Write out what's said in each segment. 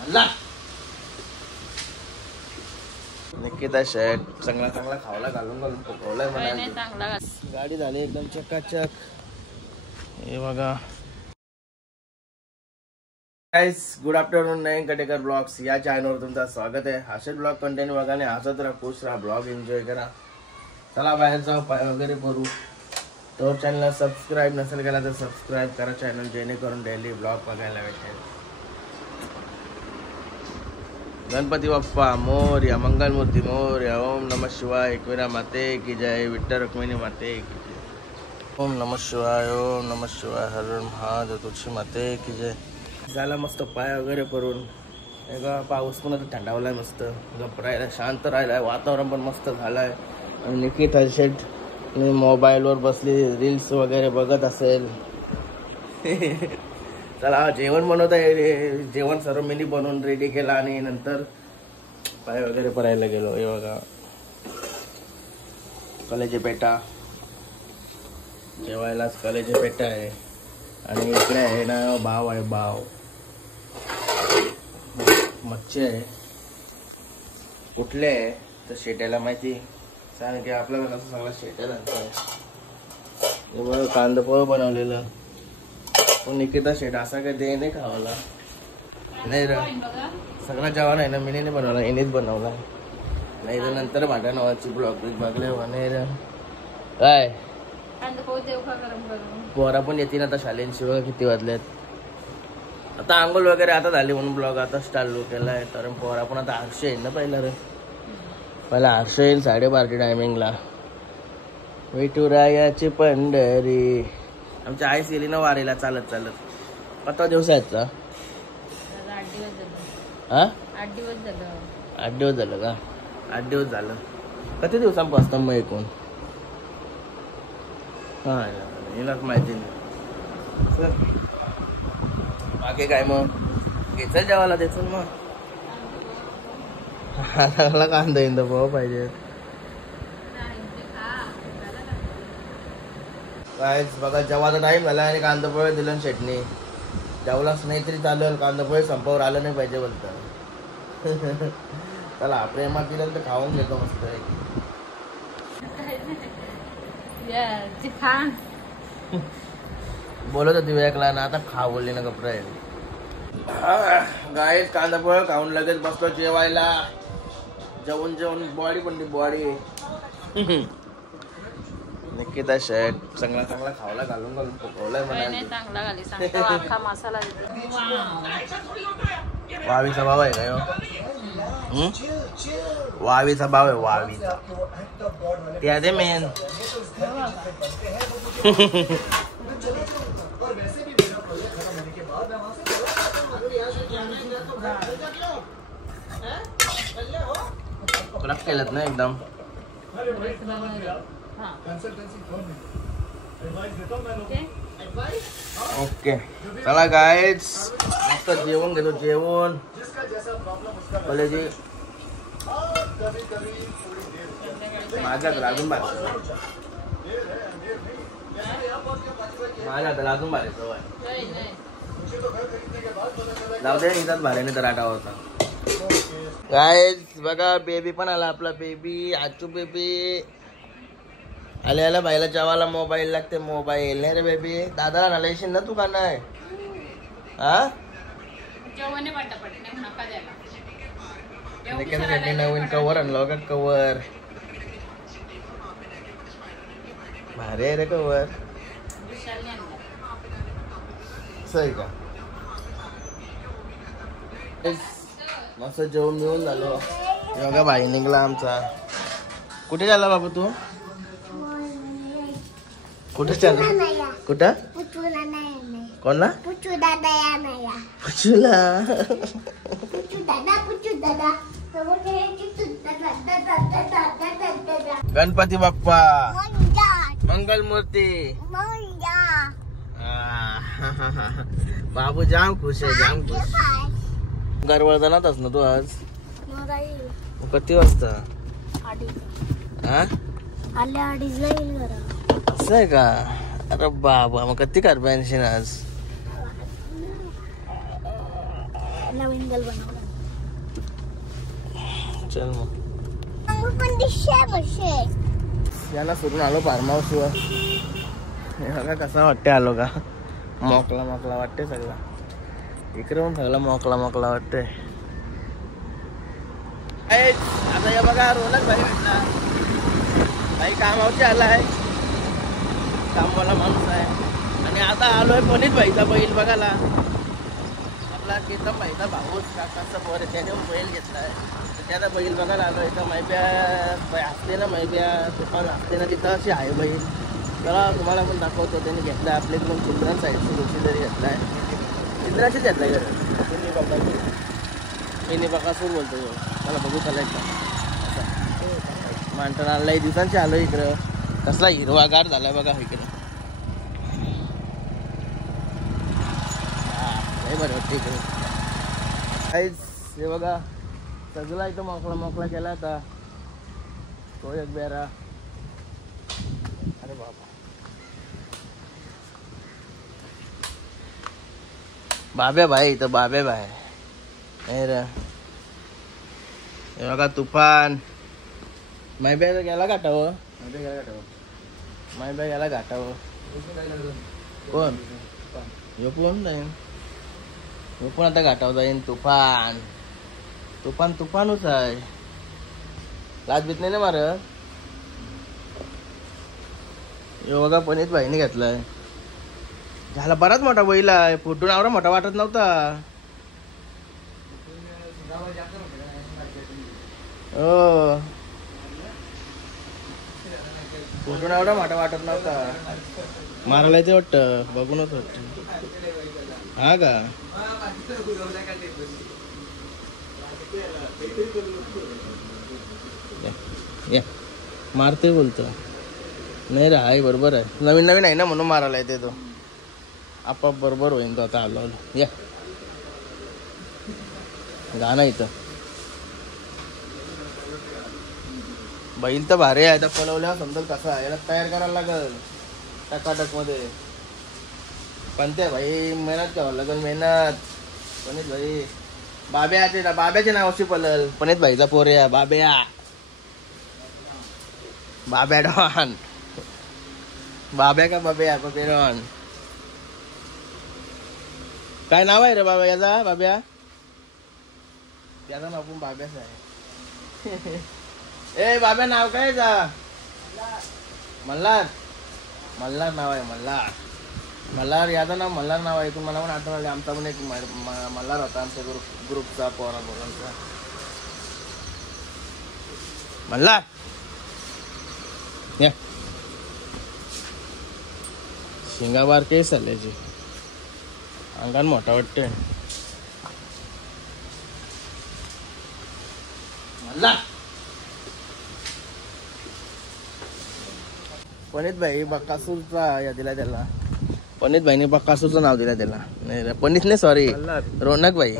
मला निकिता शर्ट चांगला चांगला खावला घालून घालून पकवलाय मला. गाडी झाली एकदम चकाचक. हे बघा गाइस, गुड आफ्टरनून. नयन कटेकर ब्लॉग्स या चॅनलवर तुमचं स्वागत आहे. असेच ब्लॉग कंटेंट बघाने हसत राहा, खुश राहा, ब्लॉग एन्जॉय करा. चला बाहेर जाऊ, पाय वगैरे भरू. तो चॅनलला सबस्क्राईब नसेल केला तर सबस्क्राईब करा चॅनल, जेणेकरून डेली ब्लॉग बघायला भेटेल. गणपती बाप्पा मोरया, मंगलमूर्ती मोरया. ओम नमः शिवाय, एकविरा माते की जय, विठ्ठल रुक्मिणी माते की जय. ओम नमः शिवाय, ओम नमः शिवाय, हर हर महादेव, तुळशी माते की जय. झाला मस्त पाय वगैरे भरून. एका पाऊस पण आता थंडावलाय, मस्त गप्प राहिला, शांत राहिलाय, वातावरण पण मस्त झालंय. आणि निकिता शेट मोबाईलवर बसली, रील्स वगैरे बघत असेल. चला जेवण बनवता येईल. जेवण सर्व मी बनवून रेडी केला आणि नंतर पाय वगैरे भरायला गेलो. हे बघा कलेजे पेटा, जेवायलाच कलेजे पेटा आहे. आणि इकडे आहे ना भाव आहे, भाव मच्छी आहे. कुठले आहे तर शेट्याला माहिती, सांग की आपल्याला कसं सगळं शेट्याला आहे. कांदा पोहे बनवलेलं पण निकिता शेट असा काय दे नाही खावाला नाही रे. सगळं जेवण आहे ना मी नाही बनवला, येणेच बनवला. नाही तर नंतर भाटा नावाची ब्लॉग बघले नाही रे. काय पोरा पण येते ना आता शाळेंशिवाय. किती वाजलेत आता, आंघोळ वगैरे आता झाली म्हणून ब्लॉग आता चालू केलाय. तर पोरा पण आता 800 येईल ना पहिला रे. पहिला 800 येईल 12:30 टायमिंगला. विठुरायाची पंढरी. आमच्या आई गेली ना वारीला चालत चालत. किती दिवसाचा? 8 दिवस झालं का? 8 दिवस झालं. किती दिवसांपासून मग एकूण? हा हिलाच माहिती नाही. बाकी काय मग घेचल जेवायला देचल मग. चांगला कांदा इंदा भाऊ पाहिजे. काय बघा जेवायचा टाइम झाला आणि कांदा पोहे दिलं चटणी. जेवलाच नाही तरी चालेल, कांदा पोहे संपावर आलं नाही पाहिजे बोलतं. चला प्रेमात दिलं तर खाऊन घेतो मस्त. बोलत होती वेगळा ना, आता खा बोलली ना कपडे. गाय कांदा पोहे खाऊन लगेच बसलो जेवायला. जेवण जेवण बॉडी पण बॉडी. निकिता शर्ट चांगला चांगला खावला घालून घालून पकवलाय मला. चांगला घाली सांगतो अख्खा मसाला. वावीचा भाव आहे का? वावीचा भाव आहे, वावीचा. त्या दे मेन. कडक केलं ना एकदम. ओके चला गाइस, मस्त जेवण घेतो. जेवण कॉलेजी माझ्यात लागून बाहेर, माझ्यात लागून बाहेर सवय. जाऊ दे इथंच भाड्याने तर आटा होता. गाइस बघा बेबी पण आला, आपला बेबी आचू बेबी. आले आला बाईला जेवायला मोबाईल लागते. मोबाईल नाही रे बेबी. दादाला नाला येशील ना तू का नाही? हा नवीन कवर आणलो का? कवर भारी आहे रे कवर. सही का? मस्त जेवण मिळून झालो. बघा भाई निघला आमचा. कुठे झाला बाबा तू? कुठे चालला? कुठं? कोणला? पुचूला. गणपती बाप्पा मंगलमूर्ती. बाबू जाम खुश आहे, जाम खुश. गरवळ जाणारच ना तू आज? किती वाजता? 2:30 येईल घरा. असं आहे का? अरे बाबा मग किती कारभार आज? नवीन गल बनवला. चल मग पण दिसते याला फिरून आलो फार्म हाऊसवर. बघा कसा वाटते आलो का. मोकला मोकला वाटते सगळा. इकडे पण सगळं मोकला मोकला वाटते. आता हे बघा रोनक भाई भेटला. भाई कामावरती आला आहे. कामवाला माणूस आहे. आणि आता आलोय पनीत भाईचा बैल बघायला. आपला केतन भाईचा भाऊच काकाचा पोर त्याने बैल घेतलाय. त्याचा बैल बघायला आलो. इथं मैब्या असते ना, मैब्या दुकान असते ना, तिथं अशी आहे बैल. चला तुम्हाला पण दाखवतो. त्यांनी घेतलाय आपल्याकडून चिंद्रा साईडची गोष्टी तरी घेतलाय. चिंद्राचीच घेतलाय गरज. मिनी बकासूर बोलतो. मला बघू चला एकदा. मांटण लई दिवसांची आलो इकडं. कसला हिरवागार झालाय बघा इकडं. लई बरं वाटतं इकडे. काहीच हे बघा सगळा इथं मोकळा मोकळा केला आता. तो एक बेरा. अरे बाबा बाब्या भाई इथं बाब्या भाई. हे बघा तुफान. मैब्या गेला गाठावं. मैब्या गेला गाठावं. कोण यो कोण नाही. यो पण आता गाठावर जाईन. तुफान तुफान तुफानच आहे. लाज बीत नाही ना मार. यो बघा पनीत भाईने घेतलाय. झाला बराच मोठा बैल आहे. फोटून एवढा मोठा वाटत नव्हता. हो फोटून एवढा मोठा वाटत नव्हता. मारायला येते वाटतं. बघूनच वाटत. हा का या मारते बोलतो. नाही रे आहे बरोबर आहे. नवीन नवीन आहे ना म्हणून मारायला येते तो. आपाप बरोबर होईन तो. आता आलो या गाणं इथं. बैल तर भारी आहे. आता पळवल्या समजेल कसा आहे. याला तयार करायला लागल टकाटक मध्ये. पण ते भाई मेहनत करावं लागल. मेहनत. पनीत भाई बाब्याचे नाव अशी पळल. पनीत भाईचा पोऱ्या बाब्या. बाब्या डॉन. बाब्या का बाब्या बाब्या डॉन. काय नाव आहे रे बाबा याचा. बाब्या याचा नाव पण बाब्याच आहे. ए बाब्या नाव काय जा. मल्हार. मल्हार नाव आहे. मल्हार. मल्हार याचं नाव मल्हार नाव आहे. तुम्हाला पण आठवण. आमचा पण एक मल्हार होता आमच्या ग्रुपचा पोरा पोरांचा. मल्हार या शिंगाबार केस आल्याची. अंगान मोठा वाटते. मल्हार. पनीत भाई बकासूरचा या दिला त्याला. पनीत भाईने बकासूरचं नाव दिलं त्याला. नाही पनीत नाही सॉरी रोनक भाई.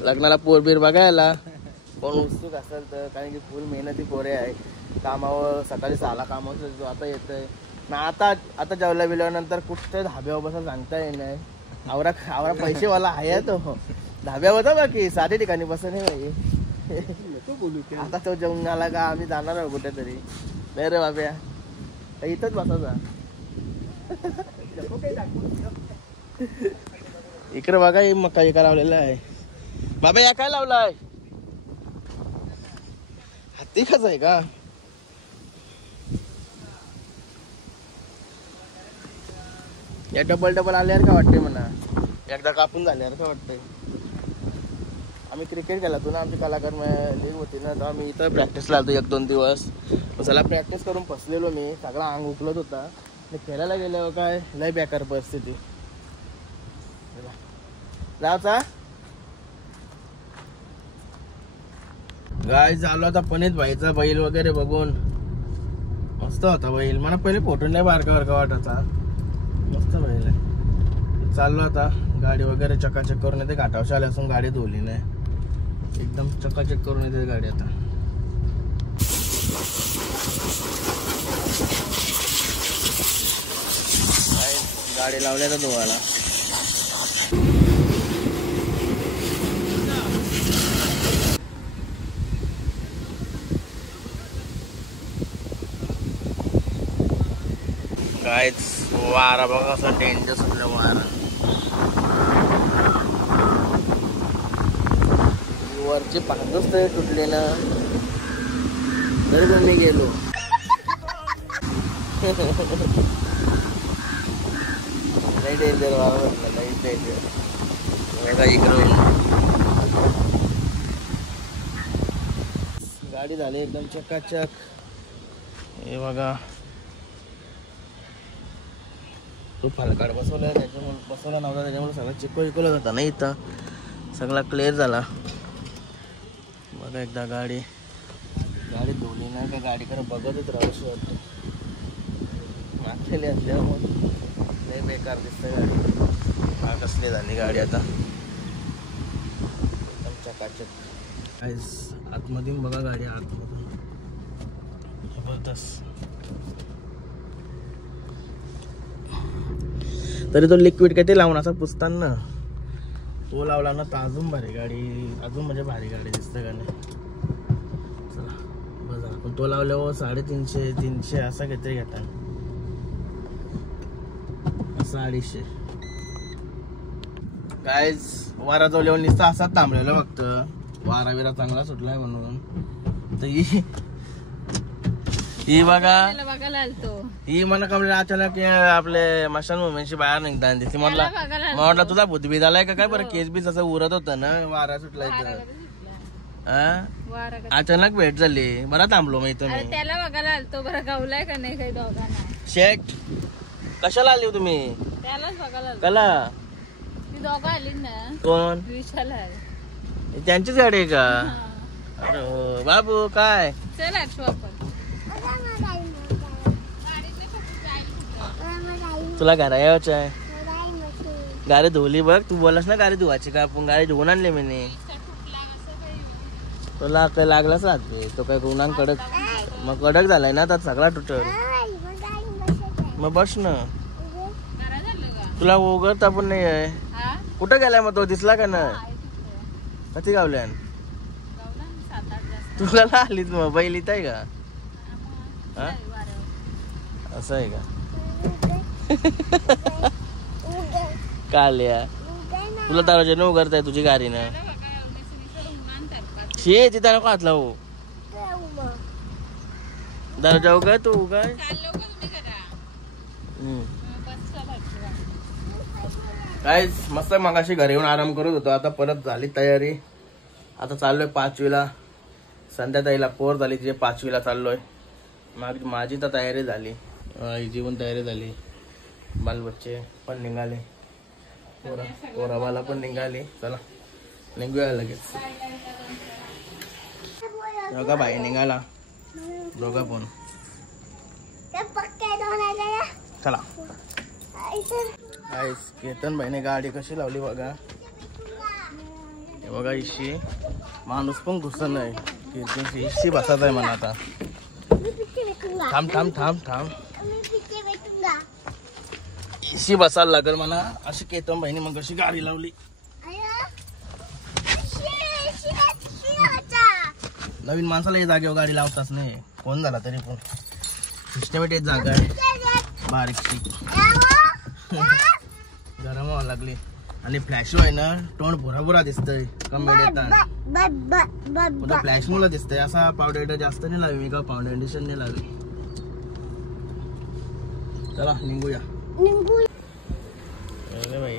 लग्नाला पोरबीर बघायला कोण उत्सुक असेल तर. कारण की फुल मेहनती पोरे आहे. कामावर सकाळी 6ला कामावर जो आता येतंय ना. आता जेवल्या बिल्यानंतर कुठे धाब्यावर बसा सांगता येणार. आवरा पैसेवाला आहे तो. धाब्यावर होता बाकी 6 ठिकाणी बसा नाही भाई. आता तो जेवून आला का आम्ही जाणार आहोत कुठेतरी. नाही रे बाब्या इथंच बसायचा. इकडे बघा मका एका लावलेला आहे. बाबा या काय लावलाय. हत्ती कसा आहे का. या डबल आल्यावर का वाटते म्हणा. एकदा कापून झाल्यावर का वाटतंय. आम्ही क्रिकेट खेळतो ना. आमची कलाकार लीग होती ना. तर आम्ही इथं प्रॅक्टिसला आलो 1-2 दिवस. चला प्रॅक्टिस करून फसलेलो मी. सगळा अंग उकलत होता. खेळायला गेल्यावर काय लय बेकार परिस्थिती. जायचा गाय झालो आता. पनीत भाईचा बैल वगैरे बघून मस्त होता बैल. मला पहिले फोटो नाही बारका बारका वाटायचा. मस्त बैल आहे. चाललो आता. गाडी वगैरे चकाचक करून येते. घाटावशी आले असून गाडी धुवली नाही. एकदम चकाचक करून येते गाडी आता. गाडी लावल्या तर धुवायला. कायच वारा बघा असं डेंजर सुटलं वारा. वरचे पांगच तरी तुटले ना, तरी पण मी गेलो. नाही डेंजर वारा म्हटलं, नाही डेंजर. बघा इकडून गाडी झाली एकदम चकाचक. हे बघा तो फलकाड बसवला, त्याच्यामुळे बसवला नव्हता, त्याच्यामुळे सगळं चिकवलं होता नाही. इथं सगळा क्लिअर झाला. बघा एकदा गाडी धुली नाही का, गाडीकडे बघतच राहूशी वाटतं. मागलेली असल्यामुळे लय बेकार दिसते गाडी. हा कसली झाली गाडी आता एकदम चकाचक. आतमधून बघा गाडी, आतमधून जबरदस्त. तरी तो लिक्विड काय ते लावून असा पुसताना तो लावला ना तर अजून भारी गाडी, अजून म्हणजे भारी गाडी दिसते का नाही. चला बघा, पण तो लावल्यावर 350 असा काहीतरी घेतात, 250. काय वारा जवळ नुसता असाच थांबलेला फक्त, वारा विरा चांगला सुटलाय म्हणून. तर ही बघा, ही मला कमले अचानक आपले मशान मुमेंटची बाहेर निघता दिसली. म्हटलं तुझा बुद्धी झालाय का काय, बरं केस बीस असं उरत होतं ना, वारा सुटलाय तर अचानक भेट झाली. बरं थांबलो मग इथं मी. त्याला बघायला आलतो, बरं गावलाय का नाही काही दोघांना. शेट कशाला आली तुम्ही? त्यालाच बघायला कला ती दोघं आली ना. कोण? विशाला त्यांचीच गाडी आहे का? अरे हो बाबू, काय चल आठवू आपण. तुला घरा यायचं आहे? गाडी धुवली बघ, तू बोलास ना गाडी धुवायची का, आपण गाडी धुवून आणली मी. तुला काय लागलाच राहते तो, काय गुन्हा कडक, मग कडक झालाय ना, तर सगळा तुटल. मग बस ना, तुला उघडता पण नाही आहे. कुठं गेलाय मग तो, दिसला का ना? कधी गावल्यान तुला आलीच मग बैल इथं आहे का? असं आहे का? काल्या तुला दरवाजा न उघडताय तुझी गाडी ना. शे तिथं नको हात लावू, दरवाजा उघड, तू उघड. काय मस्त मगाशी घरी येऊन आराम करत होतो. आता परत झाली तयारी. आता चाललोय 5वीला. संध्याताईला पोर झाली, तिचे 5वीला चाललोय. माझी तर तयारी झाली, जीवन तयारी झाली. बालबच्चे पण निघाले, पोराबाला पण निघाले. चला निघूया लगेच. दोघा भाई निघाला, दोघा पण. चला केतन भाईने गाडी कशी लावली बघा. हे बघा इशी माणूस पण घुसत नाही, इशी बसत आहे मला. आता थांब थांब थांब थांब, इशी बसायला लागल मला. अशी केतन भाईने मग कशी गाडी लावली. नवीन माणसाला या जागेवर गाडी लावताच नाही, कोण झाला तरी पण. सिस्टमॅटिक जागा आहे बारीकशी, गरम व्हायला लागली. आणि फ्लॅश आहे ना, तोंड भुरा दिसतंय कमी येतात. फ्लॅश मुळे दिसतंय. असा पावडर जास्त नाही लावी का, फाउंडेशन नाही लावी. चला निघूया. अरे भाई